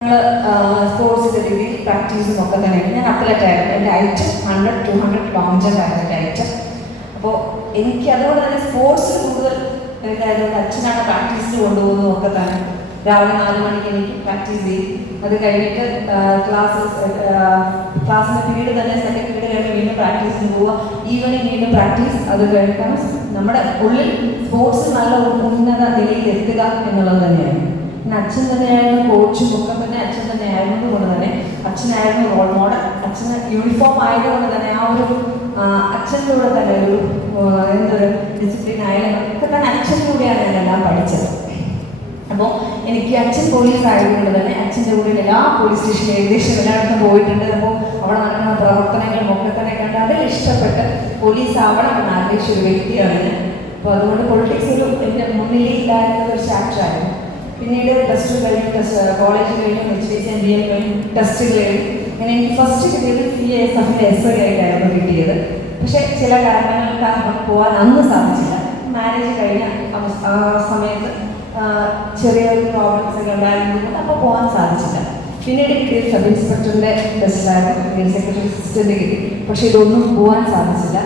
സ്പോർട്സിൻ്റെ രീതിയിൽ പ്രാക്ടീസും ഒക്കെ തന്നെയാണ്. ഞാൻ അത്ലറ്റായിരുന്നു. എൻ്റെ ഐറ്റം 100-200 ലോങ് ജമ്പ് ആയിരുന്നു എൻ്റെ ഐറ്റം. അപ്പോൾ എനിക്ക് അതുകൊണ്ട് തന്നെ സ്പോർട്സിൽ കൂടുതൽ ഇതായതുകൊണ്ട് അച്ഛനാണ് പ്രാക്ടീസിന് കൊണ്ടുപോകുന്നതും ഒക്കെ തന്നെ. രാവിലെ 4 മണിക്ക് എനിക്ക് പ്രാക്ടീസ് ചെയ്യും. അത് കഴിഞ്ഞിട്ട് ക്ലാസ്സിൻ്റെ പീരീഡ് തന്നെ സെക്കൻഡ് പീരീഡ് കഴിഞ്ഞ് വീണ്ടും പ്രാക്ടീസിന് പോവുക. ഈവനിങ് വീണ്ടും പ്രാക്ടീസ്. അത് കഴിഞ്ഞാൽ നമ്മുടെ ഉള്ളിൽ സ്പോർട്സ് നല്ല ഉന്നത നിലയിൽ എത്തുക എന്നുള്ളത് തന്നെയാണ്. പിന്നെ അച്ഛൻ തന്നെയായിരുന്നു കോച്ചും ഒക്കെ തന്നെ അച്ഛൻ തന്നെ ആയിരുന്നത് കൊണ്ട് തന്നെ അച്ഛനായിരുന്നു റോൾ മോഡൽ. അച്ഛന് യൂണിഫോം ആയതുകൊണ്ട് തന്നെ ആ ഒരു അച്ഛനിലൂടെ തന്നെ ഒരു എന്തൊരു ഡിസിപ്ലിൻ ആയാലും ഒക്കെ തന്നെ അച്ഛനിലൂടെയാണ് ഞാനെല്ലാം പഠിച്ചത്. അപ്പോൾ എനിക്ക് അച്ഛൻ പോലീസ് ആയതുകൊണ്ട് തന്നെ അച്ഛൻ്റെ കൂടെ എല്ലാ പോലീസ് സ്റ്റേഷനിലും ഏകദേശം എല്ലായിടത്തും പോയിട്ടുണ്ട്. അപ്പോൾ അവിടെ നടക്കുന്ന പ്രവർത്തനങ്ങളും ഒക്കെ തന്നെ കണ്ട് അതിൽ ഇഷ്ടപ്പെട്ട് പോലീസ് ആവണം എന്ന് ആഗ്രഹിച്ച ഒരു വ്യക്തിയാണ് ഞാൻ. അപ്പോൾ അതുകൊണ്ട് പൊളിറ്റിക്സ് ഒരു എൻ്റെ മുന്നിലേക്കായിരുന്ന ഒരു ചാപ്റ്ററായിരുന്നു. പിന്നീട് +2 കഴിഞ്ഞ് കോളേജ് കഴിഞ്ഞ് HDC MBA കഴിഞ്ഞ് ടെസ്റ്റുകൾ കഴിഞ്ഞ് അങ്ങനെ എനിക്ക് ഫസ്റ്റ് കിട്ടിയത് CASF SI ആയിട്ടായിരുന്നു കിട്ടിയത്. പക്ഷേ ചില കാരണങ്ങൾക്ക് പോകാൻ അന്ന് സാധിച്ചില്ല. മാരേജ് കഴിഞ്ഞ ആ സമയത്ത് ചെറിയൊരു പ്രോബ്ലംസ് ഒക്കെ ഉണ്ടായിരുന്നത് അപ്പോൾ പോകാൻ സാധിച്ചില്ല. പിന്നീട് കിട്ടിയത് സബ് ഇൻസ്പെക്ടറിൻ്റെ ടെസ്റ്റിലായിരുന്നു. സെക്രട്ടറി അസിസ്റ്റൻ്റ് കിട്ടി. പക്ഷേ ഇതൊന്നും പോകാൻ സാധിച്ചില്ല.